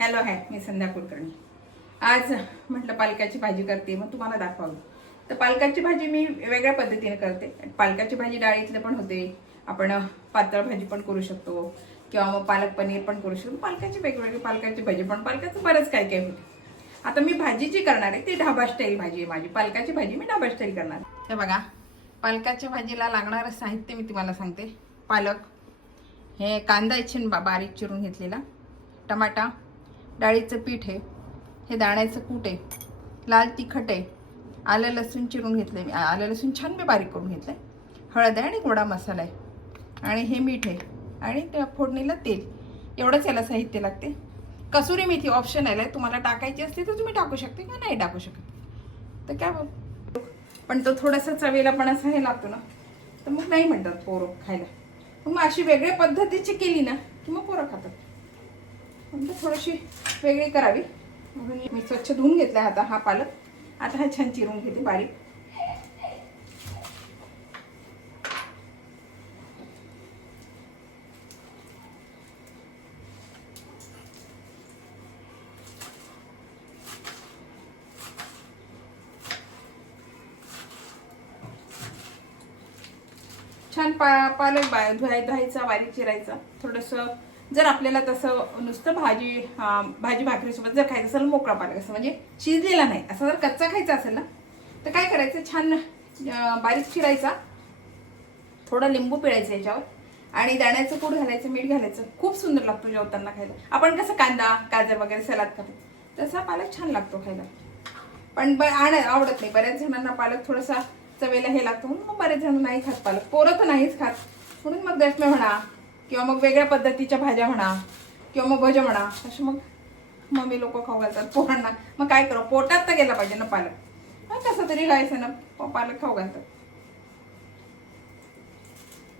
Hello hi, मी संध्या कुलकर्णी. आज म्हटलं पालकाची भाजी करते, मग तुम्हाला दाखवावी. तर पालकाची भाजी मी वेगळ्या पद्धतीने करते. पालकाची भाजी डाळीतले पण होते, आपण पातळ भाजी पण करू शकतो किंवा मग पालक पनीर पण करू शकतो. पालकाची वेगवेगळी पालकाची भाजी पण, पालकाचं बरंच काय काय होतं. आता मी भाजी जी करणार आहे ती ढाबा स्टाईल भाजी आहे माझी. पालकाची भाजी मी ढाबा स्टाईल करणार आहे. हे बघा, पालकाच्या भाजीला लागणारं साहित्य मी तुम्हाला सांगते. पालक, हे कांदा इच्छिन बारीक चिरून घेतलेला, टमाटा, डाळीचं पीठ आहे, हे दाण्याचं कूट आहे, लाल तिखट आहे, आलं लसूण चिरून घेतलं मी, आलं लसूण छान मी बारीक करून घेतलं आहे, हळद आहे आणि गोडा मसाला आहे आणि हे मीठ आहे आणि त्या फोडणीला तेल. एवढंच याला साहित्य लागते. कसुरी मेथी ऑप्शनल आहे, तुम्हाला टाकायची असते तर तुम्ही टाकू शकते किंवा नाही टाकू शकत. तर काय पण तो थोडासा चवीला पण असा हे लागतो ना, तर मग नाही म्हणतात पोरं खायला. मग अशी वेगळ्या पद्धतीची केली ना की मग पोरं खातात. म्हणजे थोडीशी वेगळी करावी म्हणून मी स्वच्छ धुवून घेतला आता हा पालक. आता हा छान चिरून घेते बारीक. छान पालक धुवायचा, बारीक चिरायचा. थोडंसं जर आपल्याला तसं नुसतं भाजी भाकरीसोबत जर खायचं असेल, मोकळा पालक असं म्हणजे शिजलेला नाही, असं जर कच्चा खायचा असेल ना तर काय करायचं, छान बारीक चिरायचा, थोडं लिंबू पिळायचं याच्यावर आणि दाण्याचं कूट घालायचं, मीठ घालायचं. खूप सुंदर लागतो जेवताना खायला. आपण कसं कांदा गाजर वगैरे सलाद खातो तसा पालक छान लागतो खायला. पण आवडत नाही बऱ्याच जणांना पालक, थोडासा चवेला हे लागतो म्हणून मग बरेच जण नाही खात पालक. पोरं तर नाहीच खात म्हणून मग दशम्या म्हणा किंवा मग वेगळ्या पद्धतीच्या भाज्या म्हणा किंवा मग भज्या म्हणा असे मग मम्मी लोक खाऊ घालतात पोरांना. मग काय करू, पोटात तर गेला पाहिजे ना पालक, मग कसं तरी खायचं ना, पालक खाऊ घालतात.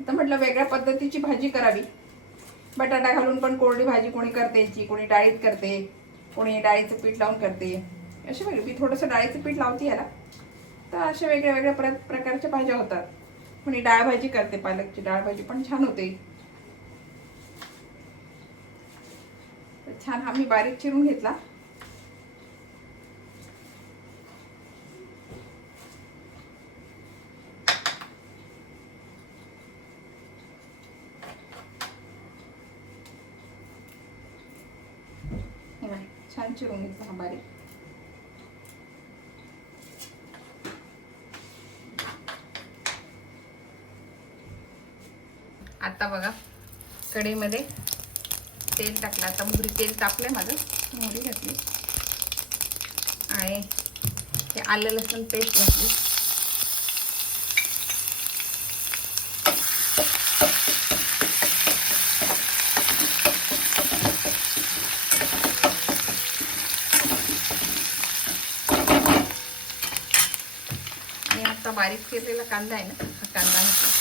तर म्हटलं वेगळ्या पद्धतीची भाजी करावी. बटाटा घालून पण कोरडी भाजी कोणी करते याची, कोणी डाळीत करते, कोणी डाळीचं पीठ लावून करते. अशी वेगळी मी थोडंसं डाळीचं पीठ लावते याला. तर अशा वेगळ्या वेगळ्या प्रकारच्या भाज्या होतात. कोणी डाळ भाजी करते, पालकची डाळ भाजी पण छान होते. छान हा मी बारीक चिरून घेतला. छान चिरून घेतला हा बारीक. आता बघा कढईमध्ये तेल टाकलं. आता मोहरी, तेल तापलंय माझं, मोहरी घातली आणि हे आलं लसूण पेस्ट घातली. आणि आता बारीक चिरलेला कांदा आहे ना, हा कांदा घातला.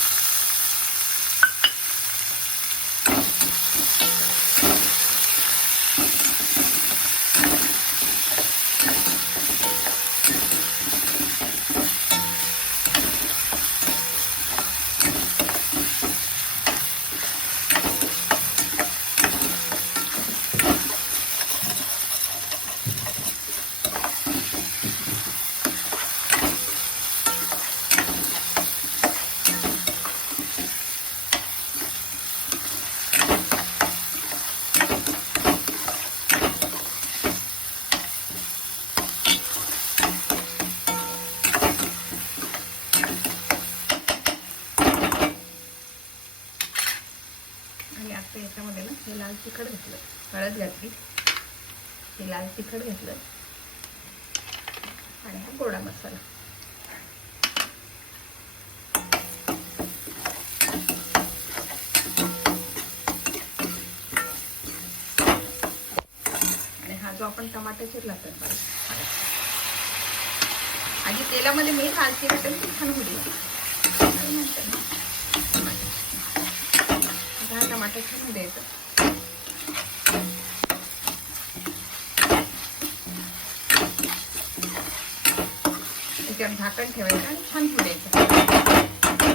आता याच्यामध्ये ना हे लाल तिखट घेतलं, हळद घातली, हे लाल तिखट घेतलं आणि हा गोडा मसाला. आणि हा जो आपण टमाटर चिरला तर आधी तेलामध्ये मी लाल तिखट छान होईल. टमाटर छान द्यायचं. त्याच्यावर झाकण ठेवायचं आणि छान होऊ द्यायचं.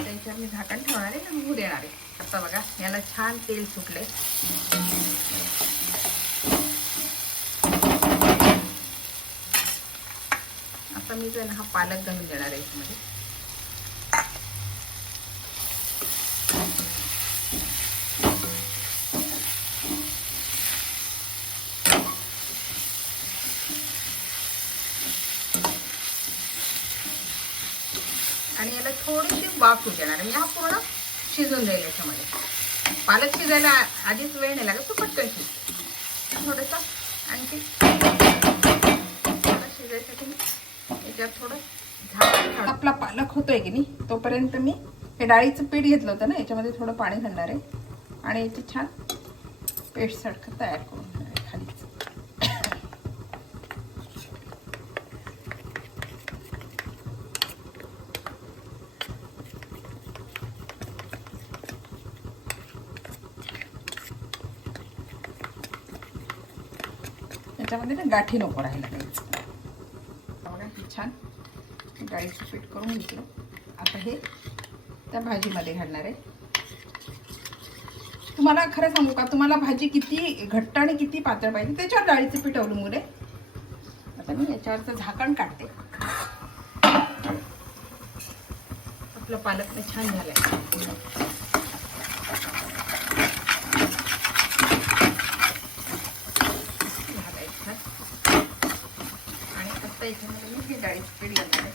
त्याच्यावर मी झाकण ठेवणार आहे आणि होऊ देणार आहे. आता बघा याला छान तेल सुटले. आता मी जो हा पालक घालून देणार आहे याच्यामध्ये. आणि याला थोडीशी वाफ होऊ देणार. मी हा पूर्ण शिजून जाईल याच्यामध्ये. पालक शिजायला आधीच वेळ नाही लागत, तो पटकन शिजतो. थोडंसं आणखी शिजायसाठी याच्यात थोडं झाड. आपला पालक होतोय की नाही तोपर्यंत मी हे डाळीचं पीठ घेतलं होतं ना, याच्यामध्ये थोडं पाणी घालणार आहे आणि याची छान पेस्ट सारखं तयार करून घेणार आहे खालीच. त्याच्यामध्ये ना गाठी नको राहायला द्यायचं. बघा की छान डाळीचं पीठ करून घेतलं. आता हे त्या भाजीमध्ये घालणार आहे. तुम्हाला खरं सांगू का, तुम्हाला भाजी किती घट्ट आणि किती पातळ पाहिजे त्याच्यावर डाळीचं पीठ अवलंबून आहे. आता मी याच्यावरचं झाकण काढते. आपलं पालक छान झालंय. याच्यामध्ये मी हे डाळीचं पीठ घालणार आहे.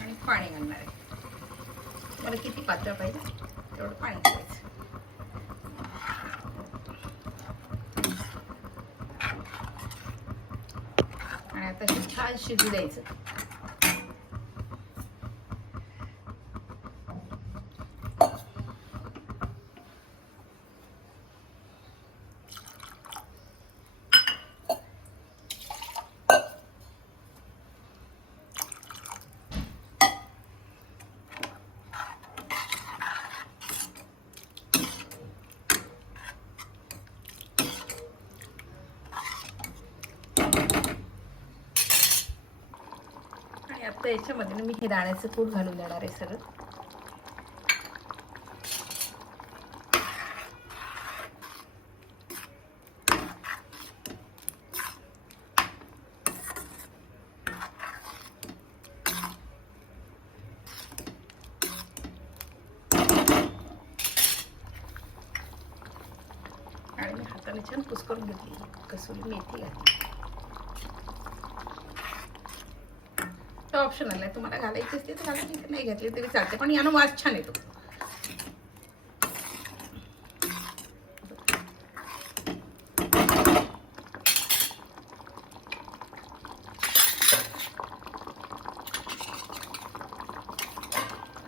आणि पाणी घालणार आहे. मला किती पातळ पाहिजे तेवढं पाणी घालायचं. आणि आता हे छान शिजू द्यायचं. आता याच्यामध्ये मी हे दाण्याचं कूट घालून देणार आहे सगळं. आणि मी हाताने छान कुस्करून घेतली. कसुरी मेथी घातली. ऑप्शनल आहे, तुम्हाला घालायची असते तर घालायची, नाही घातली तरी चालते, पण यानं वास छान येतो.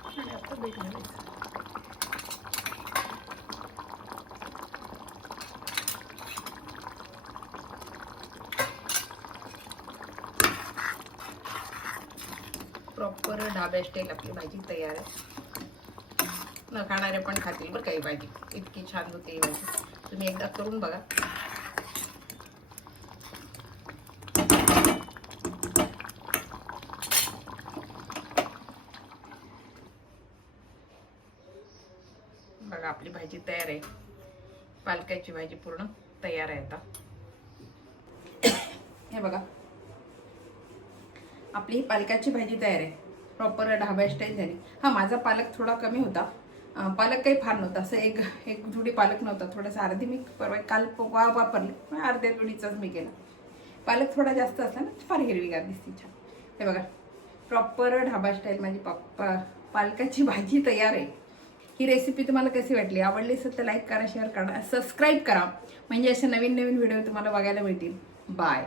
आणि आता बीट घालायचं. प्रॉपर ढाब्या स्टाईल आपली भाजी तयार आहे. न खाणारे पण खातील बरं काही भाजी. इतकी छान होते ही भाजी. तुम्ही एकदा करून बघा. बघा आपली भाजी तयार आहे. पालकाची भाजी पूर्ण तयार आहे. आता हे बघा आपली पालकाची भाजी तयार आहे. प्रॉपर ढाबा स्टाईल झाली. हा माझा पालक थोडा कमी होता. पालक काही फार नव्हता. असं एक जुडी पालक नव्हता. थोडासा अर्धी मी परवा काल वापरले. अर्ध्या जुडीचाच मी केला. पालक थोडा जास्त असला ना फार हिरवीगार दिसते छान. हे बघा प्रॉपर ढाबा स्टाईल माझी पालकाची भाजी तयार आहे. ही रेसिपी तुम्हाला कशी वाटली? आवडली असेल तर लाईक करा, शेअर करा, सबस्क्राईब करा. म्हणजे असे नवीन नवीन व्हिडिओ तुम्हाला बघायला मिळतील. बाय.